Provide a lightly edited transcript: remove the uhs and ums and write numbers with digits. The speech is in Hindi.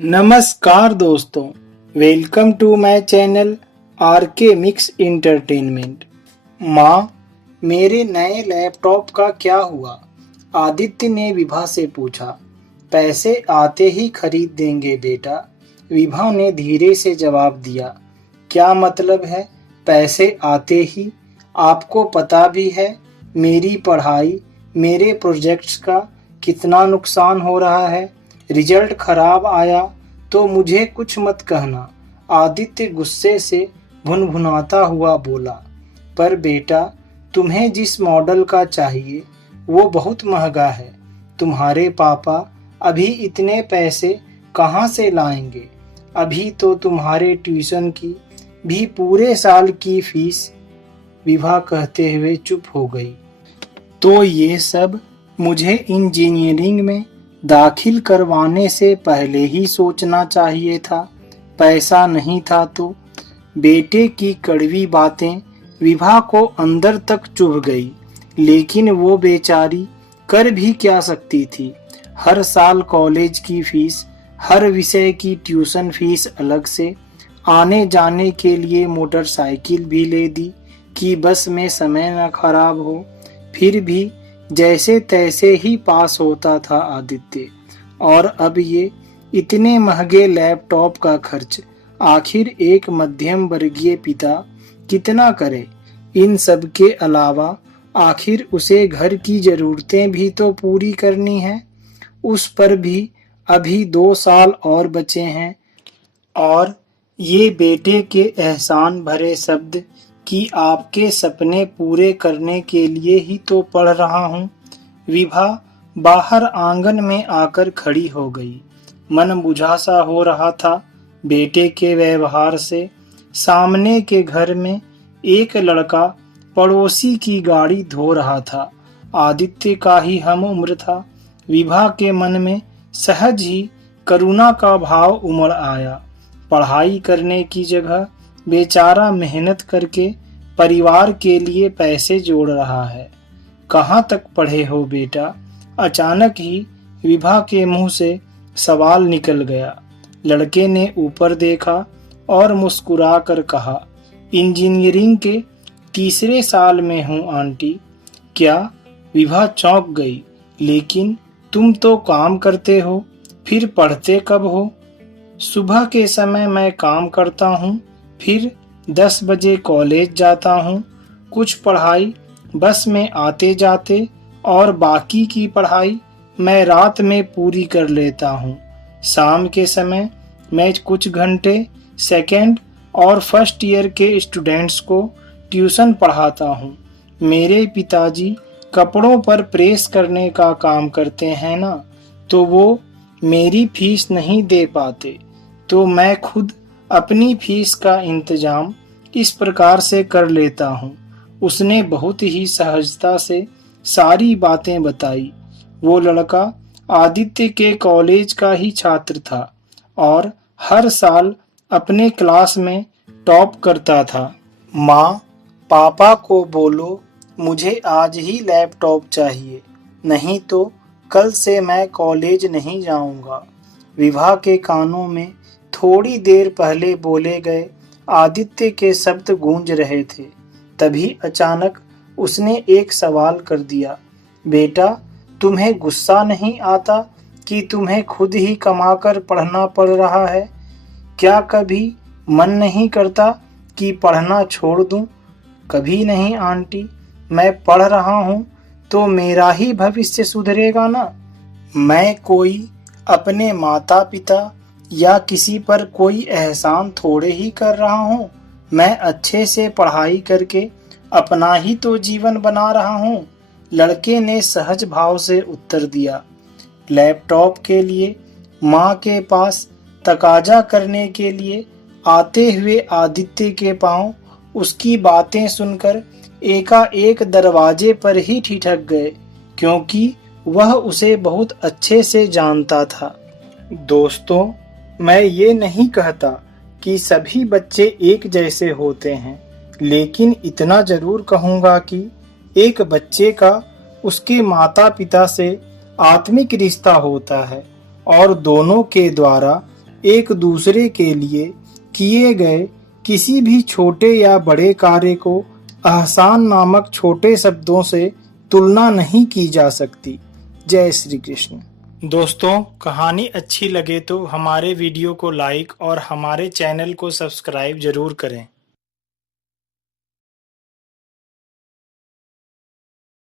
नमस्कार दोस्तों, welcome to my channel RK mix entertainment. माँ, मेरे नए लैपटॉप का क्या हुआ? आदित्य ने विभा से पूछा। पैसे आते ही खरीद देंगे बेटा, विभा ने धीरे से जवाब दिया। क्या मतलब है पैसे आते ही? आपको पता भी है मेरी पढ़ाई, मेरे प्रोजेक्ट्स का कितना नुकसान हो रहा है। रिजल्ट खराब आया तो मुझे कुछ मत कहना, आदित्य गुस्से से भुनभुनाता हुआ बोला। पर बेटा, तुम्हें जिस मॉडल का चाहिए वो बहुत महंगा है। तुम्हारे पापा अभी इतने पैसे कहाँ से लाएंगे? अभी तो तुम्हारे ट्यूशन की भी पूरे साल की फीस। विभा कहते हुए चुप हो गई। तो ये सब मुझे इंजीनियरिंग में दाखिल करवाने से पहले ही सोचना चाहिए था। पैसा नहीं था तो। बेटे की कड़वी बातें विभा को अंदर तक चुभ गई, लेकिन वो बेचारी कर भी क्या सकती थी। हर साल कॉलेज की फीस, हर विषय की ट्यूशन फीस अलग से, आने जाने के लिए मोटरसाइकिल भी ले दी कि बस में समय न खराब हो। फिर भी जैसे तैसे ही पास होता था आदित्य। और अब ये इतने महंगे लैपटॉप का खर्च आखिर एक मध्यम वर्गीय पिता कितना करे? इन सब के अलावा आखिर उसे घर की जरूरतें भी तो पूरी करनी है। उस पर भी अभी 2 साल और बचे हैं। और ये बेटे के एहसान भरे शब्द कि आपके सपने पूरे करने के लिए ही तो पढ़ रहा हूँ। विभा बाहर आंगन में आकर खड़ी हो गई। मन बुझा सा हो रहा था बेटे के व्यवहार से। सामने के घर में एक लड़का पड़ोसी की गाड़ी धो रहा था। आदित्य का ही हम उम्र था। विभा के मन में सहज ही करुणा का भाव उमड़ आया। पढ़ाई करने की जगह बेचारा मेहनत करके परिवार के लिए पैसे जोड़ रहा है। कहाँ तक पढ़े हो बेटा? अचानक ही विभा के मुंह से सवाल निकल गया। लड़के ने ऊपर देखा और मुस्कुरा कर कहा, इंजीनियरिंग के 3रे साल में हूँ आंटी। क्या? विभा चौंक गई। लेकिन तुम तो काम करते हो, फिर पढ़ते कब हो? सुबह के समय मैं काम करता हूँ, फिर 10 बजे कॉलेज जाता हूँ। कुछ पढ़ाई बस में आते जाते और बाकी की पढ़ाई मैं रात में पूरी कर लेता हूँ। शाम के समय मैं कुछ घंटे सेकेंड और फर्स्ट ईयर के स्टूडेंट्स को ट्यूशन पढ़ाता हूँ। मेरे पिताजी कपड़ों पर प्रेस करने का काम करते हैं ना, तो वो मेरी फीस नहीं दे पाते, तो मैं खुद अपनी फीस का इंतजाम इस प्रकार से कर लेता हूँ। उसने बहुत ही सहजता से सारी बातें बताई। वो लड़का आदित्य के कॉलेज का ही छात्र था और हर साल अपने क्लास में टॉप करता था। माँ, पापा को बोलो मुझे आज ही लैपटॉप चाहिए, नहीं तो कल से मैं कॉलेज नहीं जाऊंगा। विभा के कानों में थोड़ी देर पहले बोले गए आदित्य के शब्द गूंज रहे थे। तभी अचानक उसने एक सवाल कर दिया, बेटा, तुम्हें गुस्सा नहीं आता कि तुम्हें खुद ही कमाकर पढ़ना पड़ रहा है? क्या कभी मन नहीं करता कि पढ़ना छोड़ दूं? कभी नहीं आंटी, मैं पढ़ रहा हूं तो मेरा ही भविष्य सुधरेगा ना। मैं कोई अपने माता पिता या किसी पर कोई एहसान थोड़े ही कर रहा हूँ। मैं अच्छे से पढ़ाई करके अपना ही तो जीवन बना रहा हूँ। लड़के ने सहज भाव से उत्तर दिया। लैपटॉप के लिए माँ के पास तकाजा करने के लिए आते हुए आदित्य के पांव उसकी बातें सुनकर एकाएक दरवाजे पर ही ठिठक गए, क्योंकि वह उसे बहुत अच्छे से जानता था। दोस्तों, मैं ये नहीं कहता कि सभी बच्चे एक जैसे होते हैं, लेकिन इतना जरूर कहूँगा कि एक बच्चे का उसके माता पिता से आत्मिक रिश्ता होता है और दोनों के द्वारा एक दूसरे के लिए किए गए किसी भी छोटे या बड़े कार्य को आसान नामक छोटे शब्दों से तुलना नहीं की जा सकती। जय श्री कृष्ण। दोस्तों, कहानी अच्छी लगे तो हमारे वीडियो को लाइक और हमारे चैनल को सब्सक्राइब जरूर करें।